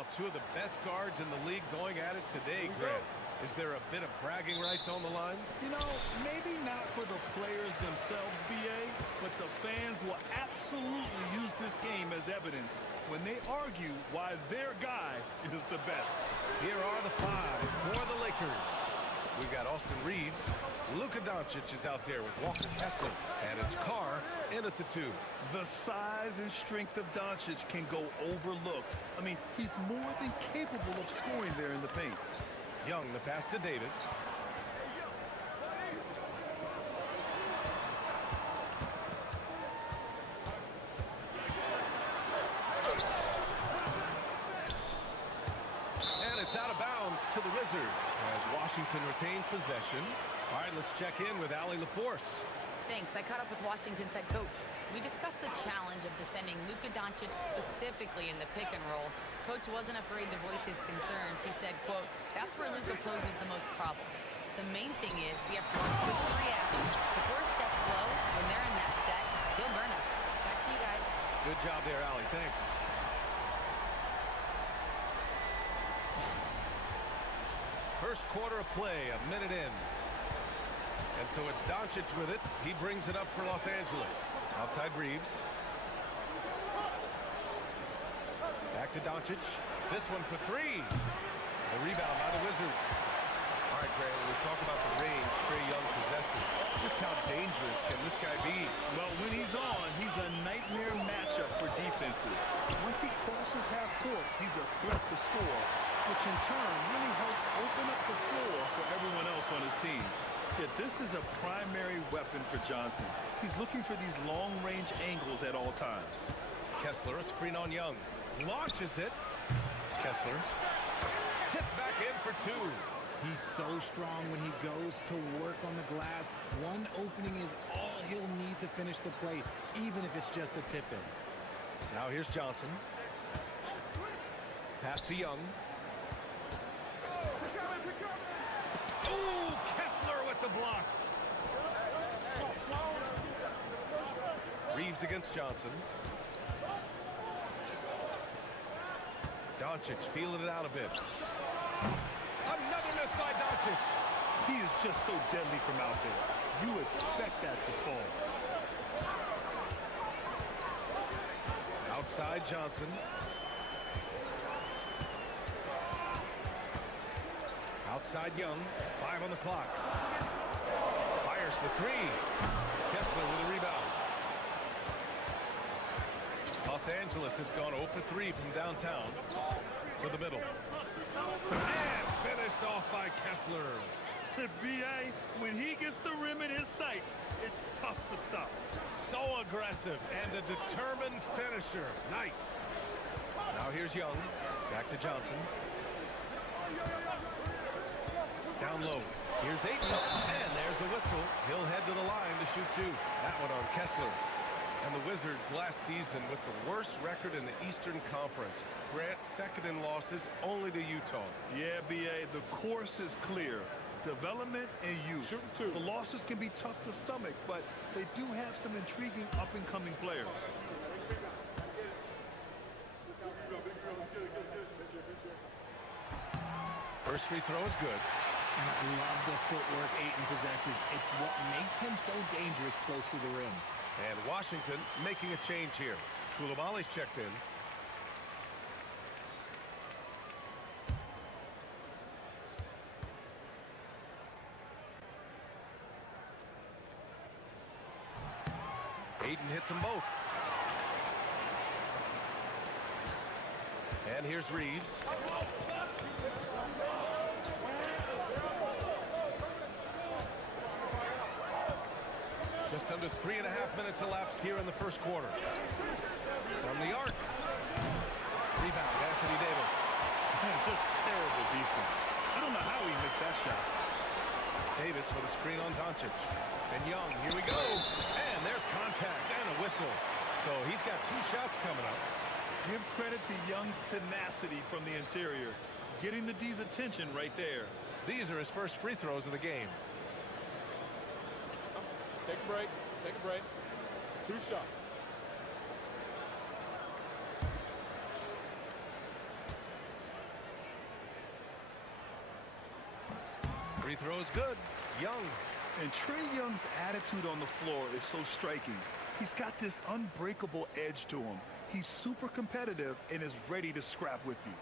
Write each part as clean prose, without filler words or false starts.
Well, two of the best guards in the league going at it today, Grant. Is there a bit of bragging rights on the line? You know, maybe not for the players themselves, BA, but the fans will absolutely use this game as evidence when they argue why their guy is the best. Here are the five for the Lakers. We've got Austin Reeves. Luka Doncic is out there with Walker Kessler. And it's Carr in at the two. The size and strength of Doncic can go overlooked. I mean, he's more than capable of scoring there in the paint. Young, the pass to Davis. And it's out of bounds to the Wizards as Washington retains possession. All right, let's check in with Allie LaForce. Thanks. I caught up with Washington's head coach. We discussed the challenge of defending Luka Doncic specifically in the pick and roll. Coach wasn't afraid to voice his concerns. He said, quote, "That's where Luka poses the most problems. The main thing is we have to run quick to react. If we're a step slow, when they're in that set, he'll burn us." Back to you guys. Good job there, Allie. Thanks. First quarter of play, a minute in. And so it's Doncic with it. He brings it up for Los Angeles. Outside Reeves. Back to Doncic. This one for three. The rebound by the Wizards. All right, Grant, when we talk about the range Trae Young possesses, just how dangerous can this guy be? Well, when he's on, he's a nightmare matchup for defenses. Once he crosses half court, he's a threat to score, which in turn really helps open up the floor for everyone else on his team. Yeah, this is a primary weapon for Johnson. He's looking for these long-range angles at all times. Kessler, a screen on Young. Launches it. Kessler. Tipped back in for two. He's so strong when he goes to work on the glass. One opening is all he'll need to finish the play, even if it's just a tip-in. Now here's Johnson. Pass to Young. Ooh, Kessler with the block. Reeves against Johnson. Doncic feeling it out a bit. Another miss by Doncic. He is just so deadly from out there. You expect that to fall. Outside Johnson. Outside Young. 5 on the clock. Fires the three. Kessler with a rebound. Los Angeles has gone 0 for 3 from downtown to the middle. And finished off by Kessler. B.A., when he gets the rim in his sights, it's tough to stop. So aggressive and a determined finisher. Nice. Now here's Young. Back to Johnson. Down low. Here's Ayton. And there's a whistle. He'll head to the line to shoot two. That one on Kessler. And the Wizards last season with the worst record in the Eastern Conference. Grant, second in losses only to Utah. Yeah, B.A., the course is clear. Development and youth. The losses can be tough to stomach, but they do have some intriguing up-and-coming players. First free throw is good. And I love the footwork Ayton possesses. It's what makes him so dangerous close to the rim. And Washington making a change here. Koulibaly's checked in. Ayton hits them both. And here's Reeves. Just under 3.5 minutes elapsed here in the first quarter. From the arc. Rebound, Anthony Davis. Man, just terrible defense. I don't know how he missed that shot. Davis with a screen on Doncic. And Young, here we go. And there's contact and a whistle. So he's got 2 shots coming up. Give credit to Young's tenacity from the interior. Getting the D's attention right there. These are his first free throws of the game. Take a break. Take a break. 2 shots. Free throw is good. Young. And Trae Young's attitude on the floor is so striking. He's got this unbreakable edge to him. He's super competitive and is ready to scrap with you.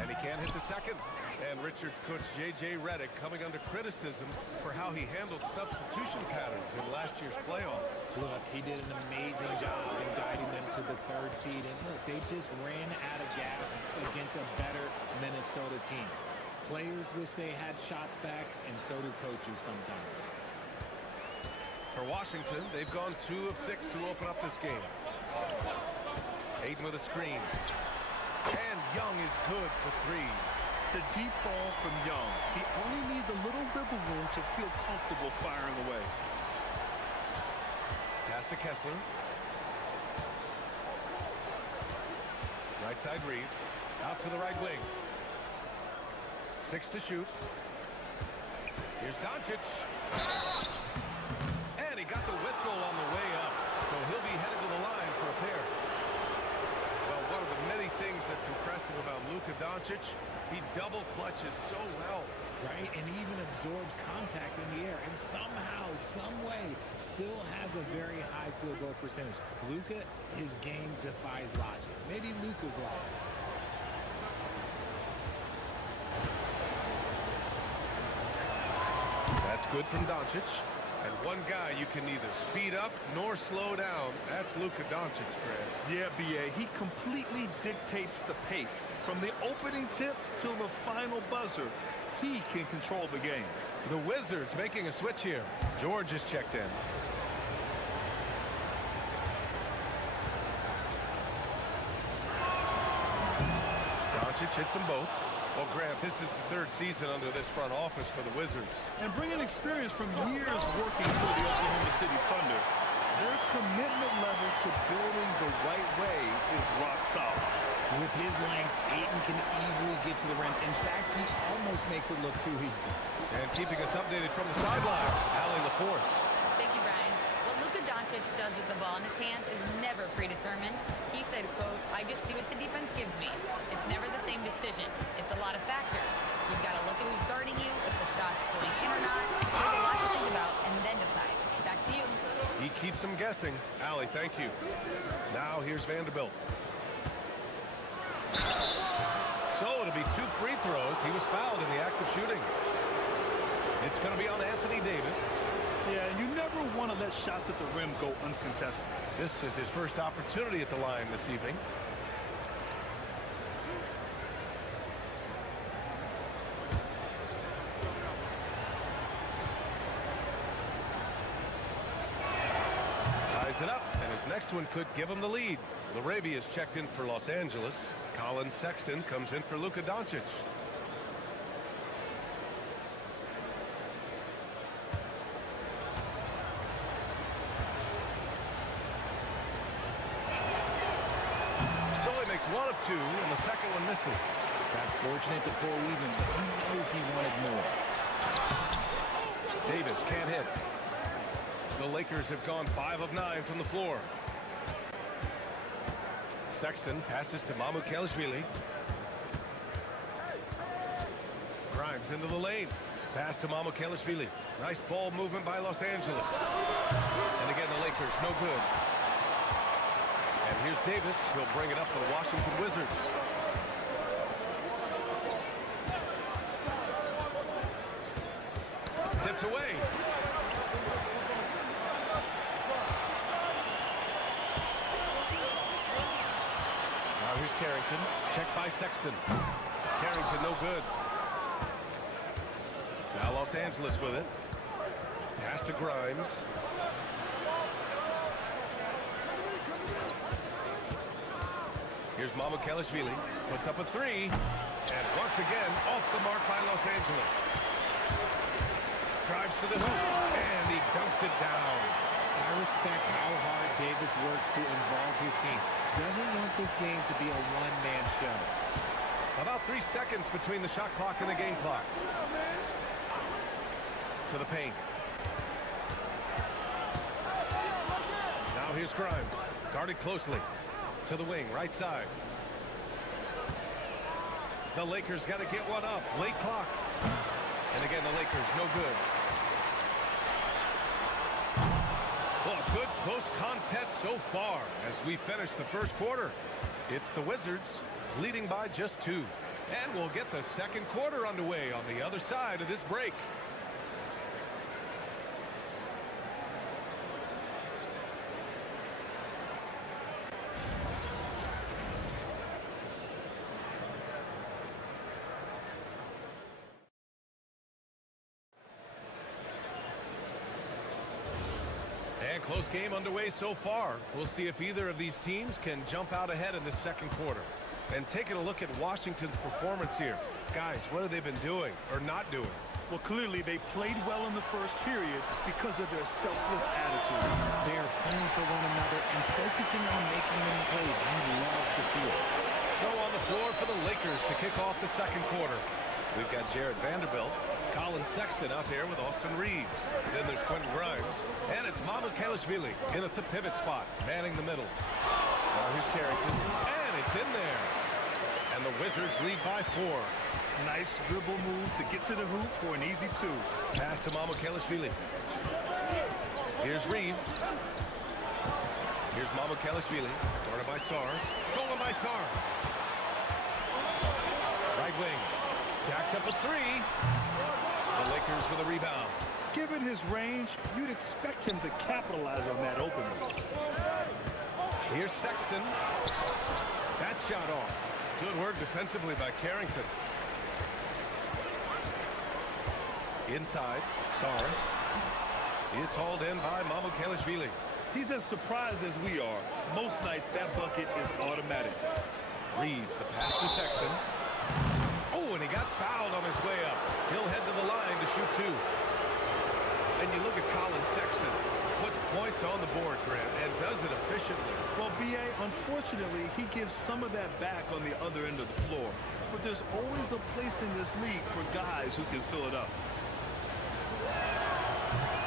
And he can't hit the second. And Richard coach J.J. Redick coming under criticism for how he handled substitution patterns in last year's playoffs. Look, he did an amazing job in guiding them to the 3rd seed. And look, they just ran out of gas against a better Minnesota team. Players wish they had shots back, and so do coaches sometimes. For Washington, they've gone 2 of 6 to open up this game. Ayton with a screen. And Young is good for 3. The deep ball from Young. He only needs a little wiggle room to feel comfortable firing away. Pass to Kessler. Right side Reeves. Out to the right wing. 6 to shoot. Here's Doncic. And he got the whistle on the way up. So he'll be headed to the line for a pair. Well, one of the many things that's impressive about Luka Doncic, he double clutches so well. Right, and even absorbs contact in the air, and somehow, some way, still has a very high field goal percentage. Luka, his game defies logic. Maybe Luka's logic. That's good from Doncic. And one guy you can neither speed up nor slow down. That's Luka Doncic, Greg. Yeah, B.A., he completely dictates the pace. From the opening tip till the final buzzer, he can control the game. The Wizards making a switch here. George is checked in. Doncic hits them both. Well, Grant, this is the 3rd season under this front office for the Wizards. And bringing experience from years working for the Oklahoma City Thunder, their commitment level to building the right way is rock solid. With his length, Ayton can easily get to the rim. In fact, he almost makes it look too easy. And keeping us updated from the sideline, Allie LaForce. Thank you, Brian. What Luka Doncic does with the ball in his hands is never predetermined. He said, quote, "I just see what the defense gives me. It's never the same decision. It's a lot of factors. You've got to look at who's guarding you, if the shot's going in or not. There's a lot to think about, and then decide. Back to you." He keeps them guessing. Allie, thank you. Now here's Vanderbilt. So it'll be 2 free throws. He was fouled in the act of shooting. It's going to be on Anthony Davis. Yeah, and you never want to let shots at the rim go uncontested. This is his first opportunity at the line this evening. Ties it up, and his next one could give him the lead. Larabia is checked in for Los Angeles. Colin Sexton comes in for Luka Doncic. So he makes 1 of 2, and the second one misses. That's fortunate to pull even, but you know he wanted more. Davis can't hit. The Lakers have gone 5 of 9 from the floor. Sexton passes to Mamukelashvili. Grimes into the lane. Pass to Mamukelashvili. Nice ball movement by Los Angeles. And again, the Lakers, no good. And here's Davis. He'll bring it up for the Washington Wizards. Tipped away. Here's Carrington. Checked by Sexton. Carrington, no good. Now Los Angeles with it. Pass to Grimes. Here's Mamukelashvili. Puts up a 3. And once again, off the mark by Los Angeles. Drives to the hoop. And he dunks it down. I respect how hard Davis works to involve his team. Doesn't want this game to be a one-man show. About 3 seconds between the shot clock and the game clock. To the paint. Now here's Grimes. Guarded closely. To the wing, right side. The Lakers got to get one up. Late clock. And again, the Lakers, no good. Well, a good close contest so far as we finish the first quarter. It's the Wizards leading by just 2. And we'll get the second quarter underway on the other side of this break. And close game underway so far. We'll see if either of these teams can jump out ahead in the second quarter. And taking a look at Washington's performance here. Guys, what have they been doing or not doing? Well, clearly they played well in the first period because of their selfless attitude. They are playing for one another and focusing on making winning plays. You love to see it. So on the floor for the Lakers to kick off the second quarter. We've got Jared Vanderbilt, Colin Sexton out there with Austin Reeves. Then there's Quentin Grimes. And it's Mamukelashvili in at the pivot spot, manning the middle. Now here's Carrington. And it's in there. And the Wizards lead by 4. Nice dribble move to get to the hoop for an easy 2. Pass to Mamukelashvili. Here's Reeves. Here's Mamukelashvili. Guarded by Sarr. Stolen by Sarr. Right wing. Jacks up a 3. The Lakers with a rebound. Given his range, you'd expect him to capitalize on that opening. Here's Sexton. That shot off. Good work defensively by Carrington. Inside, Sarr. It's hauled in by Mamukelashvili. He's as surprised as we are. Most nights that bucket is automatic. Reeves, the pass to Sexton. Oh, and he got fouled on his way up. He'll head to the line to shoot 2. And you look at Colin Sexton. Puts points on the board, Grant, and does it efficiently. Well, B.A., unfortunately, he gives some of that back on the other end of the floor. But there's always a place in this league for guys who can fill it up.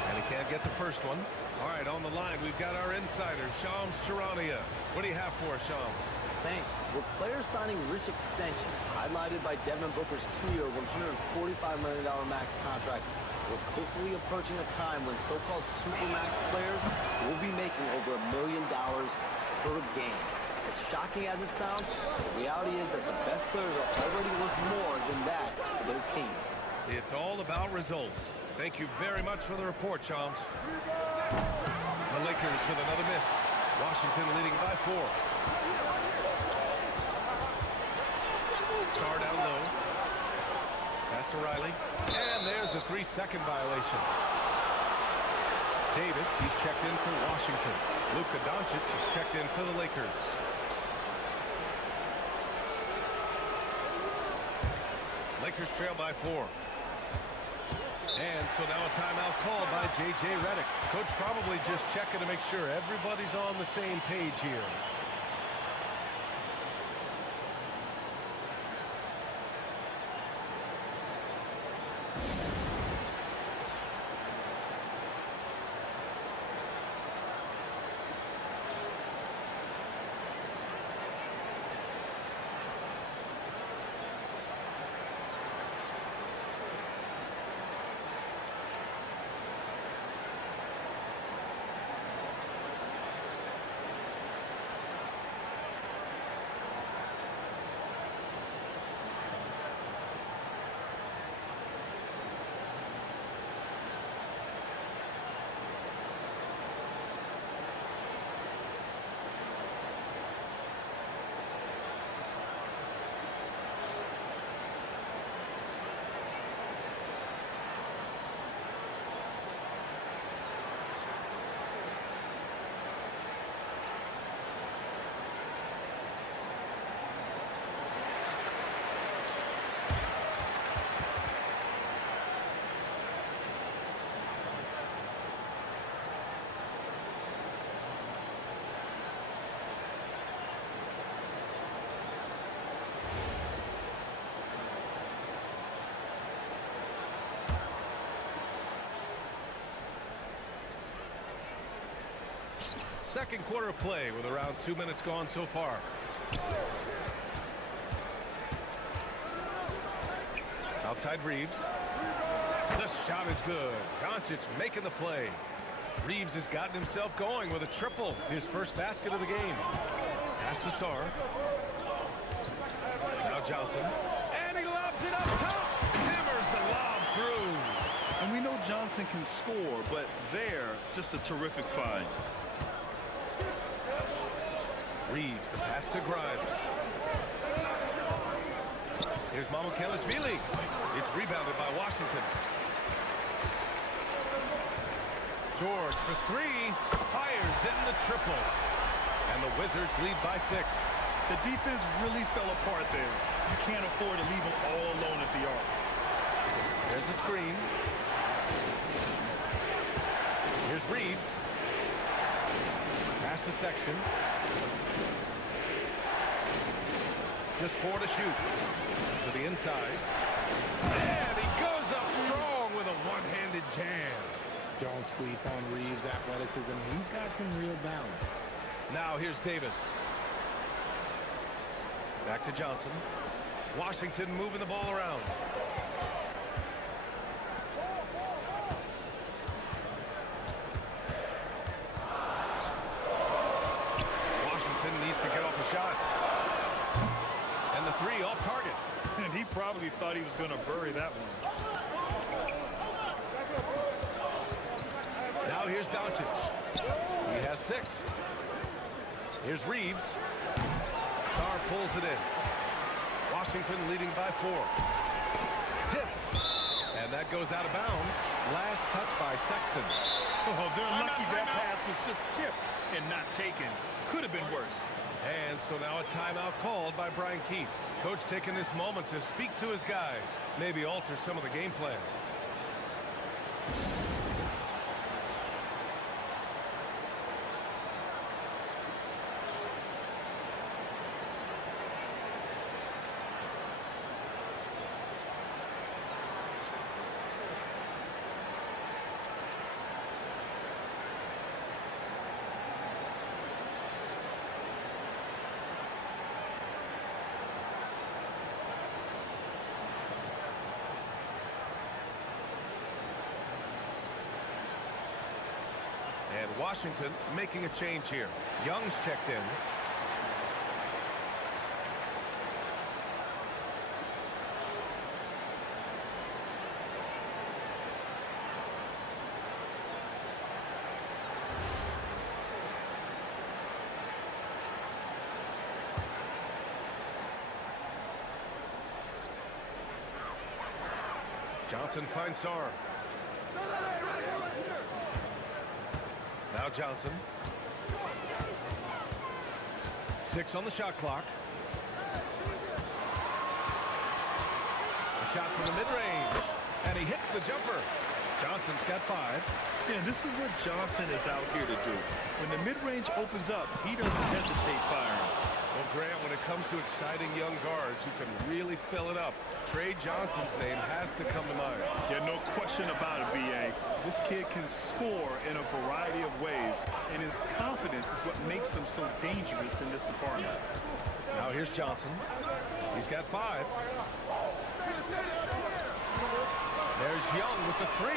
And he can't get the first one. All right, on the line, we've got our insider, Shams Charania. What do you have for us, Shams? Thanks. With players signing rich extensions, highlighted by Devin Booker's 2-year, $145 million max contract, we're quickly approaching a time when so-called supermax players will be making over $1 million per game. As shocking as it sounds, the reality is that the best players are already worth more than that to their teams. It's all about results. Thank you very much for the report, Shams. The Lakers with another miss. Washington leading by 4. Sarr down low. Pass to Riley. And there's a 3-second violation. Davis, he's checked in for Washington. Luka Doncic is checked in for the Lakers. Lakers trail by 4. And so now a timeout called by J.J. Redick. Coach probably just checking to make sure everybody's on the same page here. Second quarter play with around 2 minutes gone so far. outside Reeves. The shot is good. Doncic making the play. Reeves has gotten himself going with a triple. His first basket of the game. Pass to Sarr. Now Johnson. And he lobs it up top. Hammers the lob through. And we know Johnson can score, but there, just a terrific find. Reeves, the pass to Grimes. Here's Mamukelashvili. It's rebounded by Washington. George for three. Fires in the triple. And the Wizards lead by 6. The defense really fell apart there. You can't afford to leave them all alone at the arc. There's a screen. Here's Reeves. Pass to Sexton. Just 4 to shoot. To the inside. And he goes up strong with a one-handed jam. Don't sleep on Reeves' athleticism. He's got some real balance. Now here's Davis. Back to Johnson. Washington moving the ball around. Washington needs to get off a shot. And the three off target. And he probably thought he was going to bury that one. Now here's Doncic. He has 6. Here's Reeves. Sarr pulls it in. Washington leading by 4. Tipped. And that goes out of bounds. Last touch by Sexton. Oh, they're lucky that pass was just tipped and not taken. Could have been worse. And so now a timeout called by Brian Keefe. Coach taking this moment to speak to his guys. Maybe alter some of the game plan. And Washington making a change here. Young's checked in. Johnson finds Sarr. Now Johnson. 6 on the shot clock. A shot from the mid-range. And he hits the jumper. Johnson's got 5. And this is what Johnson is out here to do. When the mid-range opens up, he doesn't hesitate firing. Well, Grant, when it comes to exciting young guards who can really fill it up, Trey Johnson's name has to come to mind. Yeah, no question about it, B.A. This kid can score in a variety of ways, and his confidence is what makes him so dangerous in this department. Now here's Johnson. He's got 5. There's Young with the 3.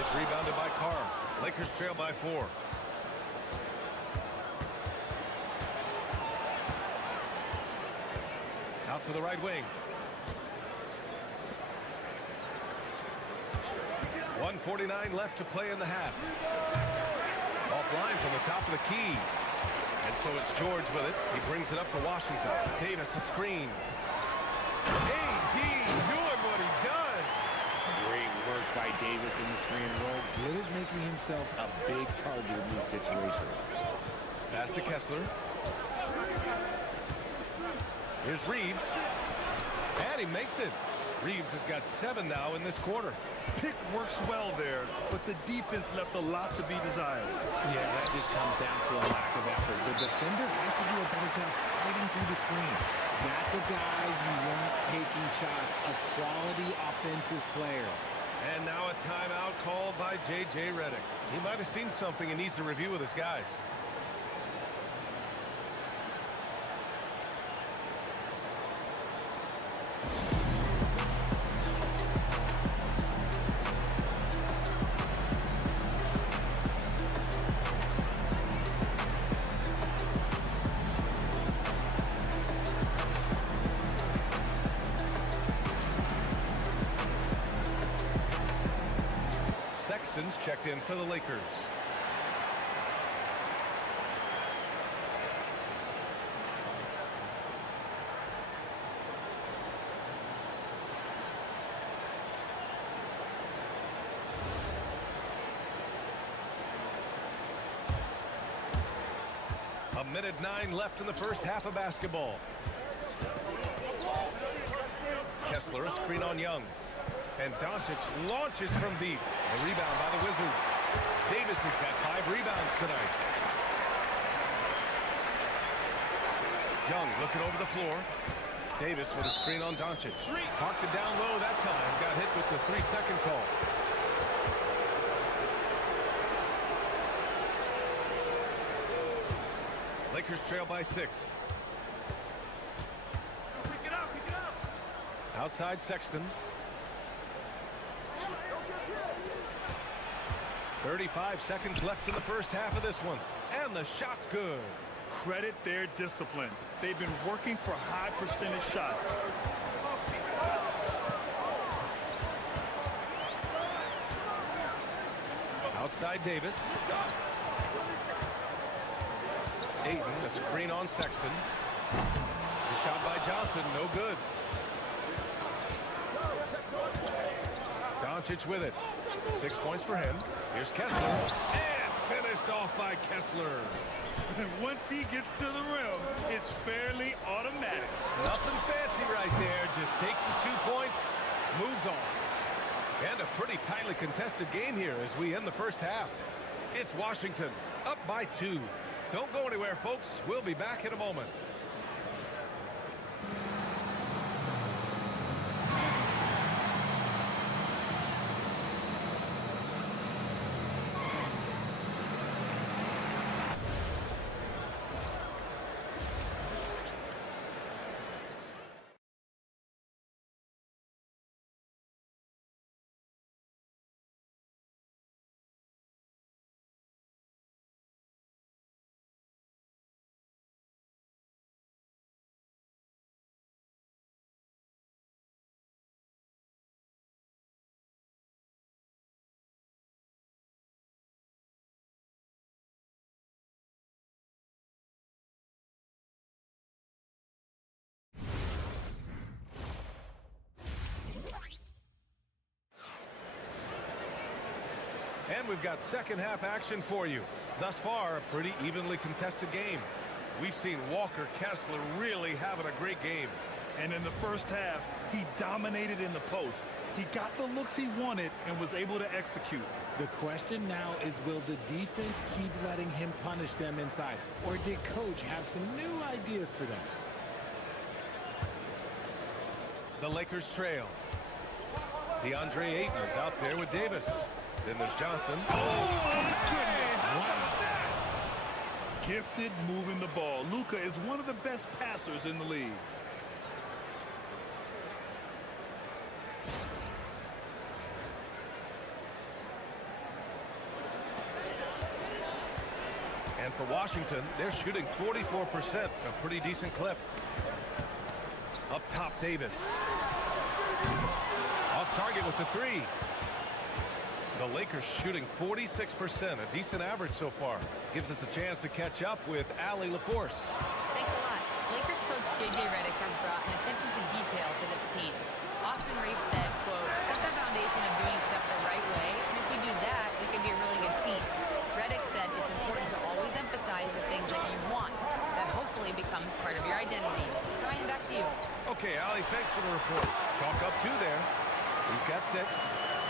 Gets rebounded by Carr. Lakers trail by 4. Out to the right wing. 1:49 left to play in the half. Offline from the top of the key. And so it's George with it. He brings it up for Washington. Davis a screen. AD doing what he does. Great work by Davis in the screen roll. Lillard making himself a big target in these situations. Pass to Kessler. Here's Reeves. And he makes it. Reeves has got 7 now in this quarter. Pick works well there, but the defense left a lot to be desired. Yeah, that just comes down to a lack of effort. The defender has to do a better job fighting through the screen. That's a guy you want taking shots, a quality offensive player. And now a timeout called by J.J. Redick. He might have seen something he needs to review with his guys. Sexton's checked in for the Lakers. A minute 9 left in the first half of basketball. Kessler, a screen on Young. And Doncic launches from deep. A rebound by the Wizards. Davis has got 5 rebounds tonight. Young looking over the floor. Davis with a screen on Doncic. Parked it down low that time. Got hit with the 3-second call. Lakers trail by 6. Pick it up. 'Sexton. 35 seconds left in the first half of this one. And the shot's good. Credit their discipline. They've been working for high percentage shots. Outside Davis. Ayton, a screen on Sexton. The shot by Johnson, no good. Doncic with it. 6 points for him. Here's Kessler. And finished off by Kessler. Once he gets to the rim, it's fairly automatic. Nothing fancy right there. Just takes his 2 points, moves on. And a pretty tightly contested game here as we end the first half. It's Washington up by 2. Don't go anywhere, folks. We'll be back in a moment. And we've got second half action for you. Thus far, a pretty evenly contested game. We've seen Walker Kessler really having a great game. And in the first half, he dominated in the post. He got the looks he wanted and was able to execute. The question now is, will the defense keep letting him punish them inside? Or did coach have some new ideas for them? The Lakers trail. DeAndre Ayton is out there with Davis. Then there's Johnson. Gifted moving the ball. Luka is one of the best passers in the league. And for Washington, they're shooting 44%, a pretty decent clip. Up top, Davis. Off target with the 3. The Lakers shooting 46%, a decent average so far. Gives us a chance to catch up with Allie LaForce. Thanks a lot. Lakers coach J.J. Redick has brought an attention to detail to this team. Austin Reeves said, quote, set the foundation of doing stuff the right way, and if we do that, we can be a really good team. Redick said it's important to always emphasize the things that you want. That hopefully becomes part of your identity. Ryan, back to you. Okay, Allie, thanks for the report. Chalk up 2 there. He's got 6.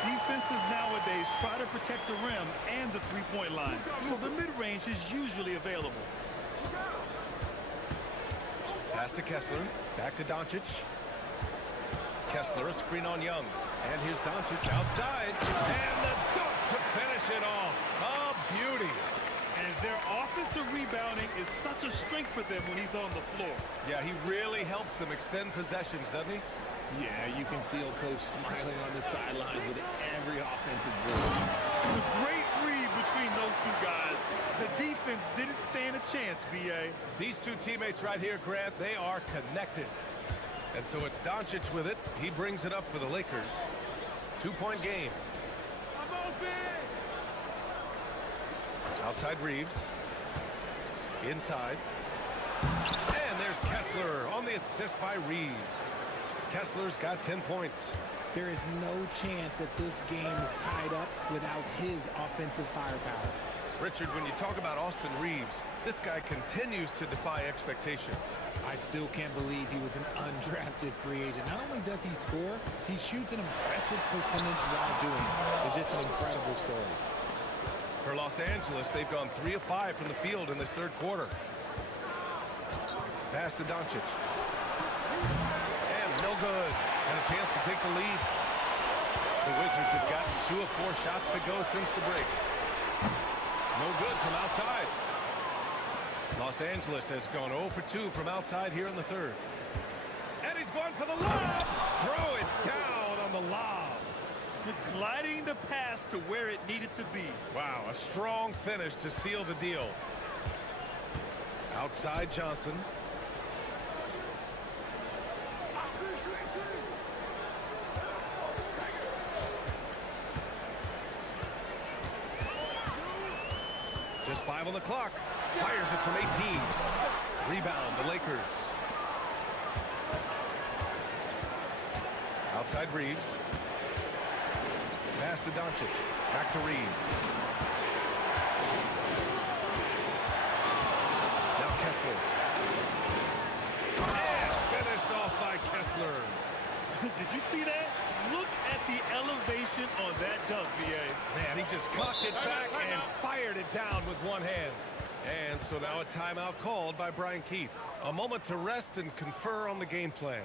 Defenses nowadays try to protect the rim and the three-point line, so the mid-range is usually available. Pass to Kessler. Back to Doncic. Kessler, a screen on Young. And here's Doncic outside. And the dunk to finish it off. A beauty. And their offensive rebounding is such a strength for them when he's on the floor. Yeah, he really helps them extend possessions, doesn't he? Yeah, you can feel coach smiling on the sidelines with every offensive board. The great read between those two guys. The defense didn't stand a chance, B.A. These two teammates right here, Grant, they are connected. And so it's Doncic with it. He brings it up for the Lakers. 2-point game. I'm open! Outside Reeves. Inside. And there's Kessler on the assist by Reeves. Kessler's got 10 points. There is no chance that this game is tied up without his offensive firepower. Richard, when you talk about Austin Reeves, this guy continues to defy expectations. I still can't believe he was an undrafted free agent. Not only does he score, he shoots an impressive percentage while doing it. It's just an incredible story. For Los Angeles, they've gone 3 of 5 from the field in this third quarter. Pass to Doncic. And no good. And a chance to take the lead. The Wizards have gotten 2 of 4 shots to go since the break. No good from outside. Los Angeles has gone 0 for 2 from outside here in the third. And he's going for the lob. Throw it down on the lob. Gliding the pass to where it needed to be. Wow, a strong finish to seal the deal. Outside Johnson. Just 5 on the clock. Fires it from 18. Rebound, the Lakers. Outside Reeves. Pass to Doncic. Back to Reeves. Now Kessler. And finished off by Kessler. Did you see that? Look at the elevation on that dunk, VA. Man, he just cocked it back and fired it down with one hand. And so now a timeout called by Brian Keefe. A moment to rest and confer on the game plan.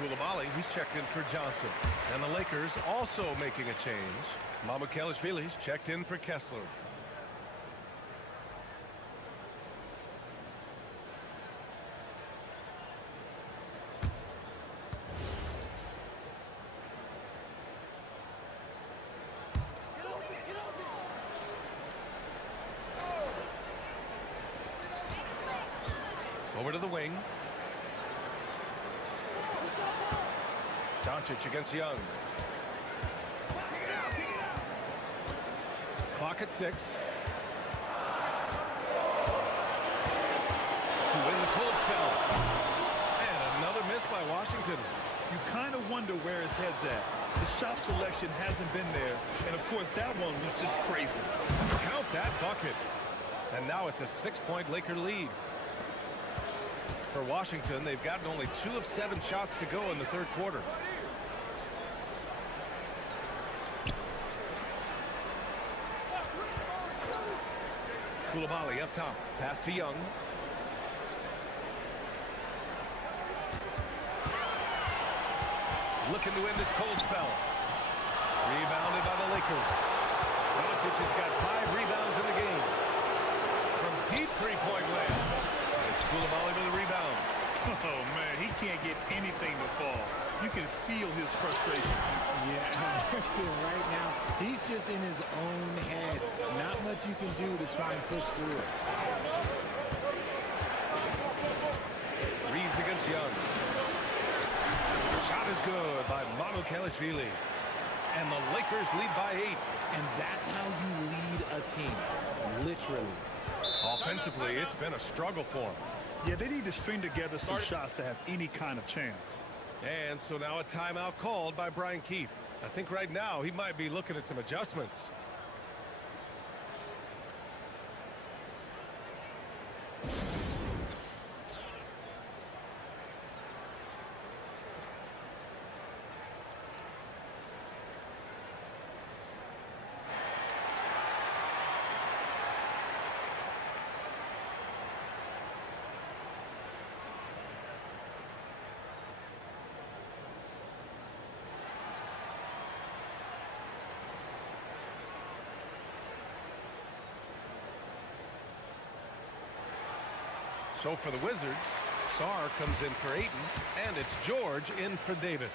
Koulibaly, he's checked in for Johnson. And the Lakers also making a change. Mamukelashvili's checked in for Kessler. Over to the wing. Doncic against Young. Clock at 6. To win the cold spell. And another miss by Washington. You kind of wonder where his head's at. The shot selection hasn't been there. And, of course, that one was just crazy. Count that bucket. And now it's a 6-point Laker lead. For Washington, they've gotten only 2 of 7 shots to go in the third quarter. Koulibaly up top. Pass to Young. Looking to win this cold spell. Rebounded by the Lakers. Doncic has got 5 rebounds in the game. From deep three-point land. It's Koulibaly with a rebound. Oh, man, he can't get anything to fall. You can feel his frustration. Yeah, right now, he's just in his own head. Not much you can do to try and push through it. Reeves against Young. Shot is good by Mamukelashvili. And the Lakers lead by 8. And that's how you lead a team, literally. Offensively, it's been a struggle for them. Yeah, they need to string together some shots to have any kind of chance. And so now a timeout called by Brian Keefe. I think right now he might be looking at some adjustments. So for the Wizards, Sarr comes in for Ayton, and it's George in for Davis.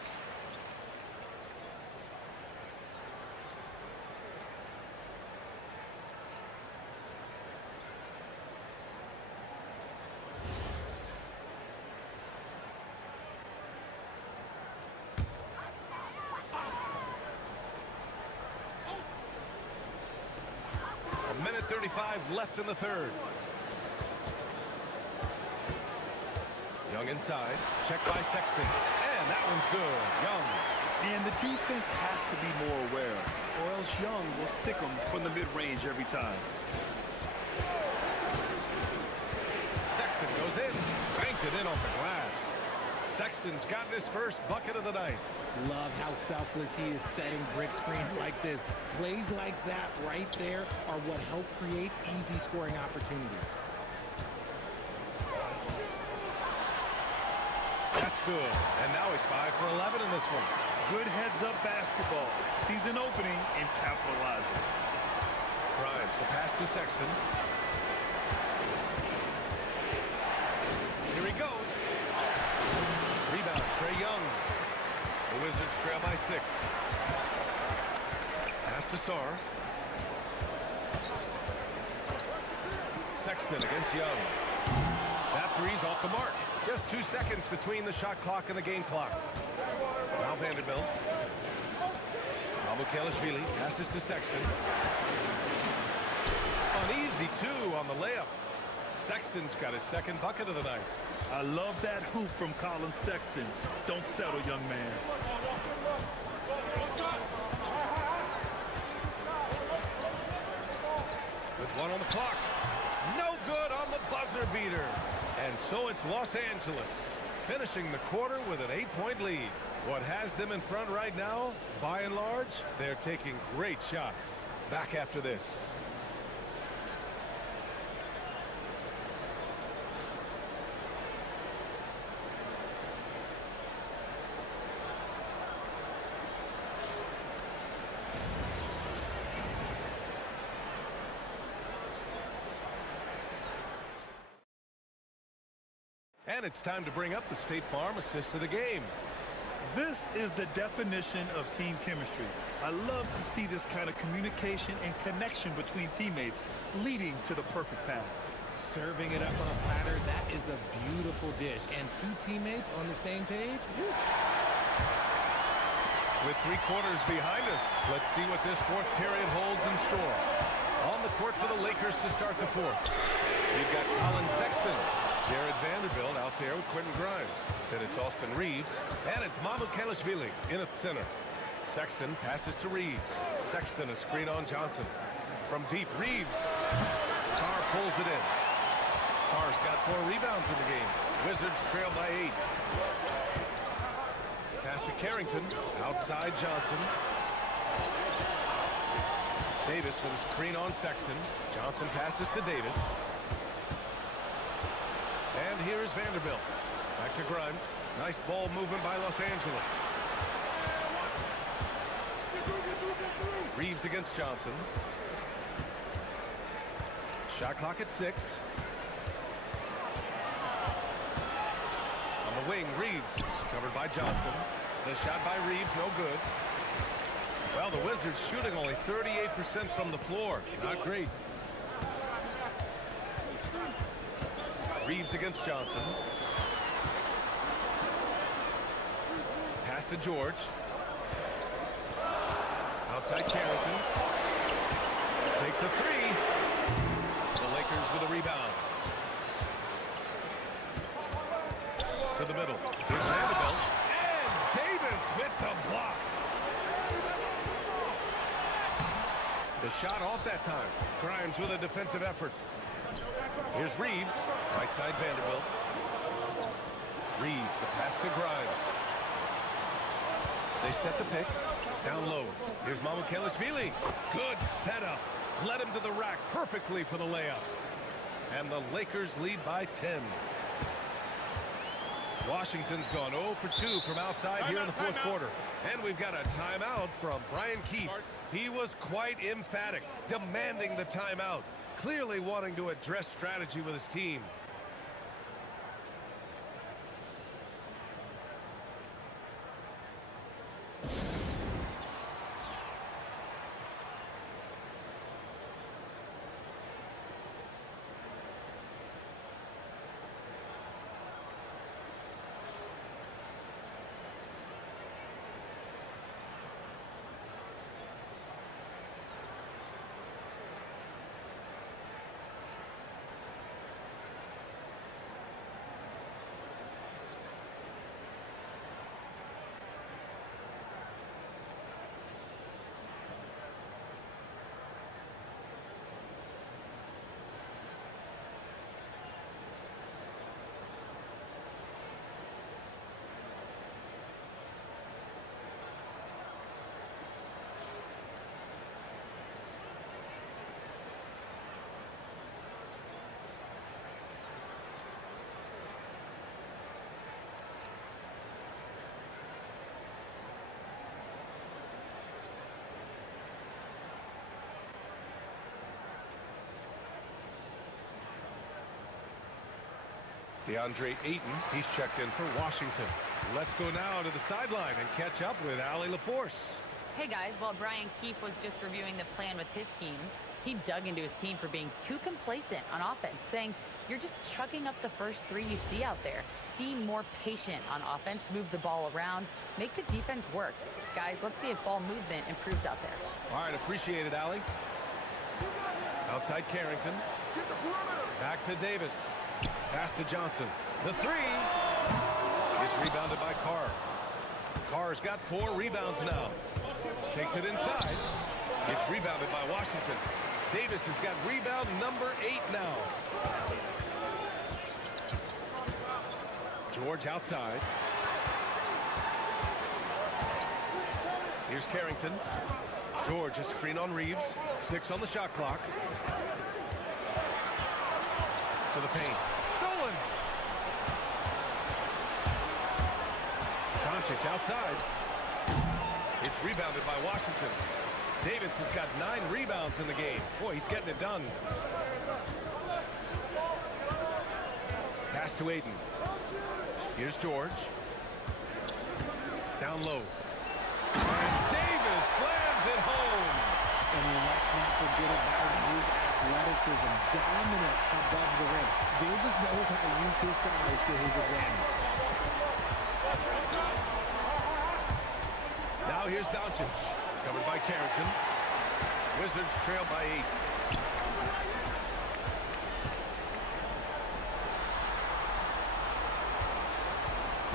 A minute 35 left in the third. Young inside, checked by Sexton, and that one's good. Young. And the defense has to be more aware, or else Young will stick them from the mid-range every time. Sexton goes in, banked it in off the glass. Sexton's gotten his first bucket of the night. Love how selfless he is setting brick screens like this. Plays like that right there are what help create easy scoring opportunities. That's good. And now he's 5 for 11 in this one. Good heads-up basketball. Sees an opening and capitalizes. Grimes, the pass to Sexton. Here he goes. Rebound, Trae Young. The Wizards trail by 6. Pass to Sarr. Sexton against Young. That three's off the mark. Just 2 seconds between the shot clock and the game clock. Now Vanderbilt. Kelishvili passes to Sexton. An easy 2 on the layup. Sexton's got his second bucket of the night. I love that hoop from Colin Sexton. Don't settle, young man. With 1 on the clock. No good on the buzzer beater. And so it's Los Angeles finishing the quarter with an 8-point lead. What has them in front right now, by and large, they're taking great shots. Back after this. And it's time to bring up the State Farm assist of the game. This is the definition of team chemistry. I love to see this kind of communication and connection between teammates leading to the perfect pass. Serving it up on a platter, that is a beautiful dish. And 2 teammates on the same page? Woo. With 3 quarters behind us, let's see what this 4th period holds in store. On the court for the Lakers to start the 4th. You've got Colin Sexton. Jared Vanderbilt out there with Quentin Grimes. Then it's Austin Reeves. And it's Kelishvili in at center. Sexton passes to Reeves. Sexton a screen on Johnson. From deep, Reeves. Sarr pulls it in. Sarr's got 4 rebounds in the game. Wizards trail by 8. Pass to Carrington. Outside Johnson. Davis with a screen on Sexton. Johnson passes to Davis. And here's Vanderbilt. Back to Grimes. Nice ball movement by Los Angeles. Reeves against Johnson. Shot clock at 6. On the wing, Reeves. Covered by Johnson. The shot by Reeves, no good. Well, the Wizards shooting only 38% from the floor. Not great. Reeves against Johnson. Pass to George. Outside Carrington. Takes a three. The Lakers with a rebound. To the middle. Here's Vanderbilt. And Davis with the block. The shot off that time. Grimes with a defensive effort. Here's Reeves. Right side Vanderbilt. Reeves, the pass to Grimes. They set the pick. Down low. Here's Mamukelashvili. Good setup. Led him to the rack perfectly for the layup. And the Lakers lead by 10. Washington's gone 0 for 2 from outside here in the fourth quarter. And we've got a timeout from Brian Keefe. He was quite emphatic, demanding the timeout, clearly wanting to address strategy with his team. DeAndre Ayton, he's checked in for Washington. Let's go now to the sideline and catch up with Allie LaForce. Hey guys, while Brian Keefe was just reviewing the plan with his team, he dug into his team for being too complacent on offense, saying, you're just chucking up the first three you see out there. Be more patient on offense, move the ball around, make the defense work. Guys, let's see if ball movement improves out there. All right, appreciate it, Allie. Outside Carrington. Back to Davis. Pass to Johnson. The three. It's rebounded by Carr. Carr's got 4 rebounds now. Takes it inside. It's rebounded by Washington. Davis has got rebound number 8 now. George outside. Here's Carrington. George, a screen on Reeves. 6 on the shot clock. To the paint. Stolen. Doncic outside. It's rebounded by Washington. Davis has got 9 rebounds in the game. Boy, he's getting it done. Pass to Ayton. Here's George. Down low. And Davis slams it home. And let's not forget about his athleticism, dominant above the rim. Davis knows how to use his size to his advantage. Now here's Doncic, covered by Carrington. Wizards trail by 8.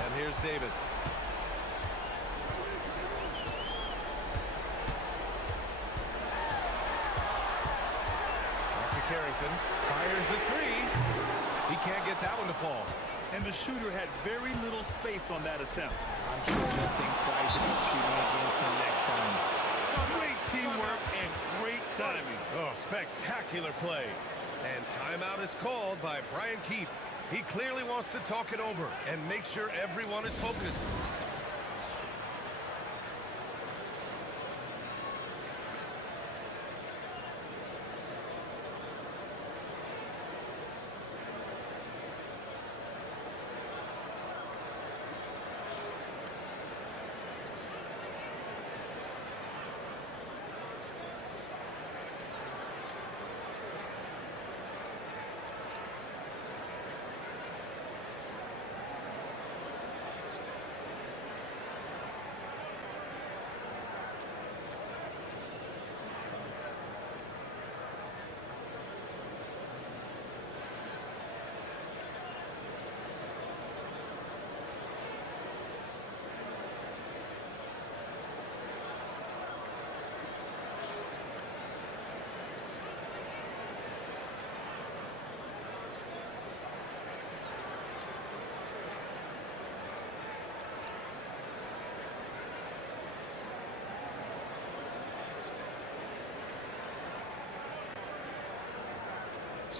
And here's Davis. Carrington fires the three. He can't get that one to fall. And the shooter had very little space on that attempt. I'm sure he'll think twice about shooting against him next time. Great teamwork and great timing. Oh, spectacular play. And timeout is called by Brian Keefe. He clearly wants to talk it over and make sure everyone is focused.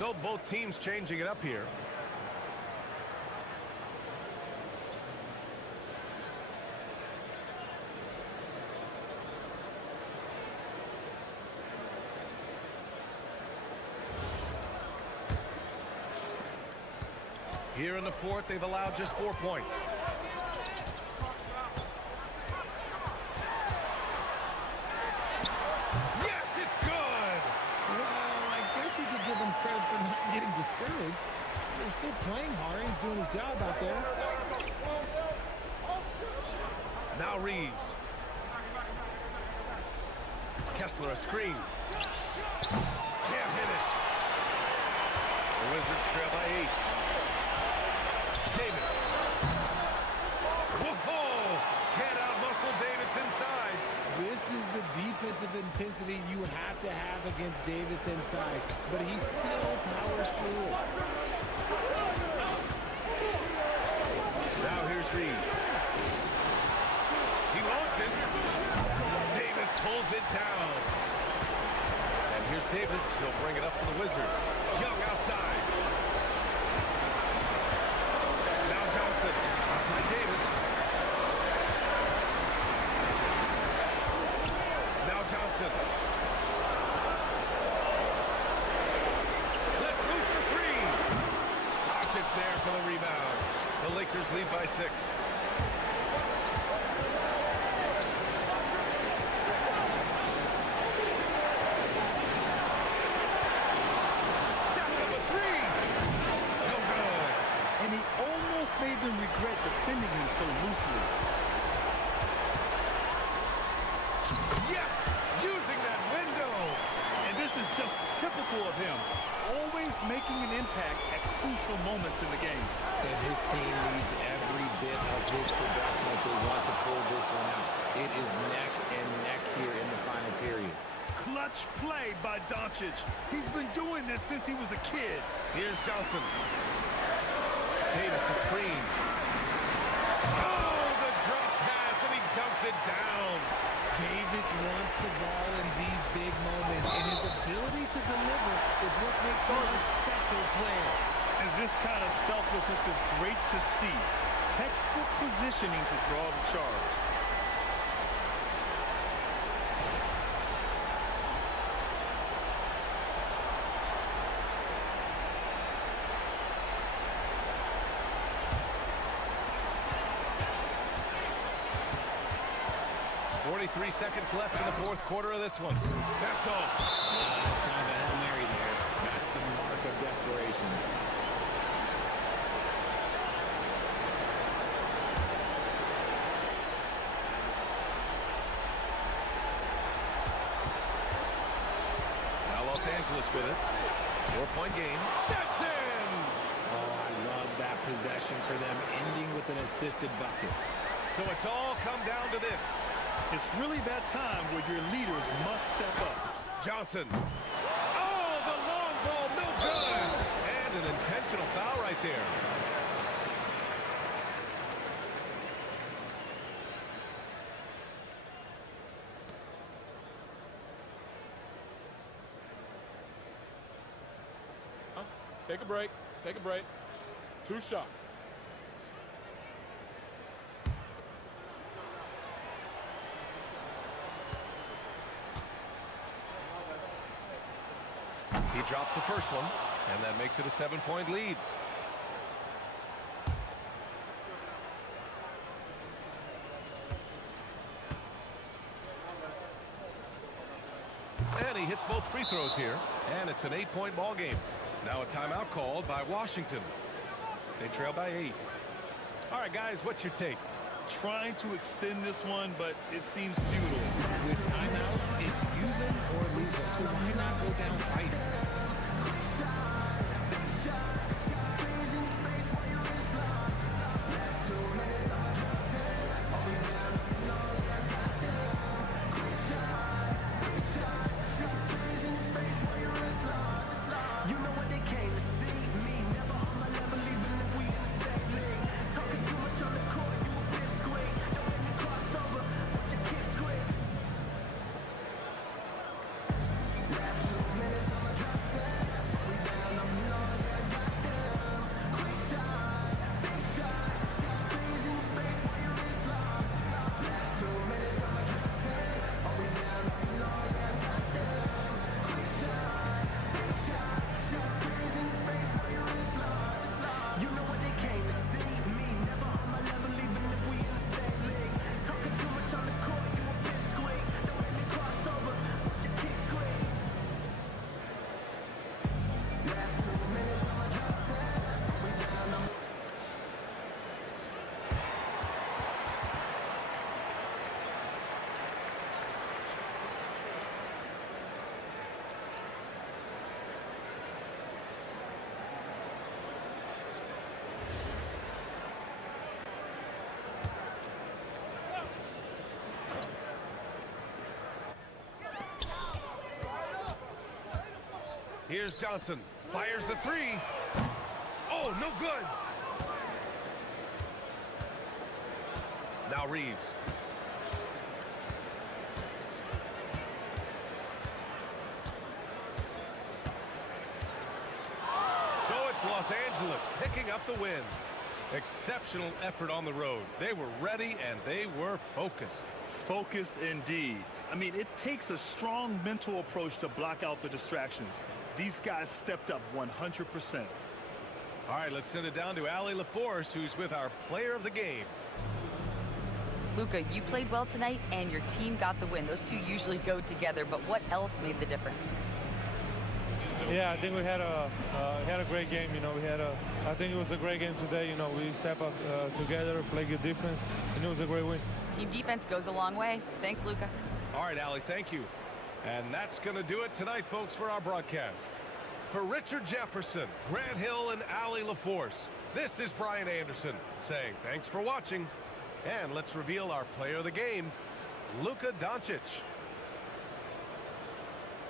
So both teams changing it up here. Here in the fourth, they've allowed just 4 points. Yes, it's good! Well, I guess we could give him credit for not getting discouraged. They're still playing hard. He's doing his job out there. Now Reeves. Kessler, a screen. Can't hit it. The Wizards trail by 8. Davis. Whoa! Can't out-muscle Davis inside. This is the defensive intensity you have to have against Davis inside, but he still powers through it. Now here's Reeves. He launches. Davis pulls it down. And here's Davis. He'll bring it up for the Wizards. Young outside. Now Johnson. Outside Davis. Now Johnson. Let's loose the three. Doncic there for the rebound. The Lakers lead by 6. Jackson with 3. No good. And he almost made them regret defending him so loosely. Yes! Using that window. And this is just typical of him. Always making an impact at crucial moments in the game. And his team needs every bit of his production if they want to pull this one out. It is neck and neck here in the final period. Clutch play by Doncic. He's been doing this since he was a kid. Here's Johnson. Davis a screen. Oh, the drop pass, and he dunks it down. Davis wants the ball in these big moments, and his ability to deliver is what makes him a special player. And this kind of selflessness is great to see. Textbook positioning to draw the charge. .43 seconds left in the fourth quarter of this one. That's all. That's kind of a Hail Mary there. That's the mark of desperation. Now Los Angeles with it. 4-point game. That's in! Oh, I love that possession for them, ending with an assisted bucket. So it's all come down to this. It's really that time where your leaders must step up. Johnson. Oh, the long ball, no good. And an intentional foul right there. Take a break. Take a break. 2 shots. He drops the first one, and that makes it a 7-point lead. And he hits both free throws here, and it's an 8-point ball game. Now a timeout called by Washington. They trail by 8. All right, guys, what's your take? Trying to extend this one, but it seems futile. With timeouts, it's use them or lose them. So why not go down fighting? Last 2 minutes. Here's Johnson. Fires the three. Oh, no good. Now Reeves. So it's Los Angeles picking up the win. Exceptional effort on the road. They were ready and they were focused. Focused indeed. I mean, it takes a strong mental approach to block out the distractions. These guys stepped up 100%. All right, let's send it down to Allie LaForce, who's with our player of the game. Luka, you played well tonight, and your team got the win. Those two usually go together, but what else made the difference? Yeah, I think we had a great game. You know, I think it was a great game today. You know, we step up together, play good defense, and it was a great win. Team defense goes a long way. Thanks, Luka. All right, Allie, thank you. And that's going to do it tonight, folks, for our broadcast. For Richard Jefferson, Grant Hill, and Allie LaForce, this is Brian Anderson saying thanks for watching. And let's reveal our player of the game, Luka Doncic.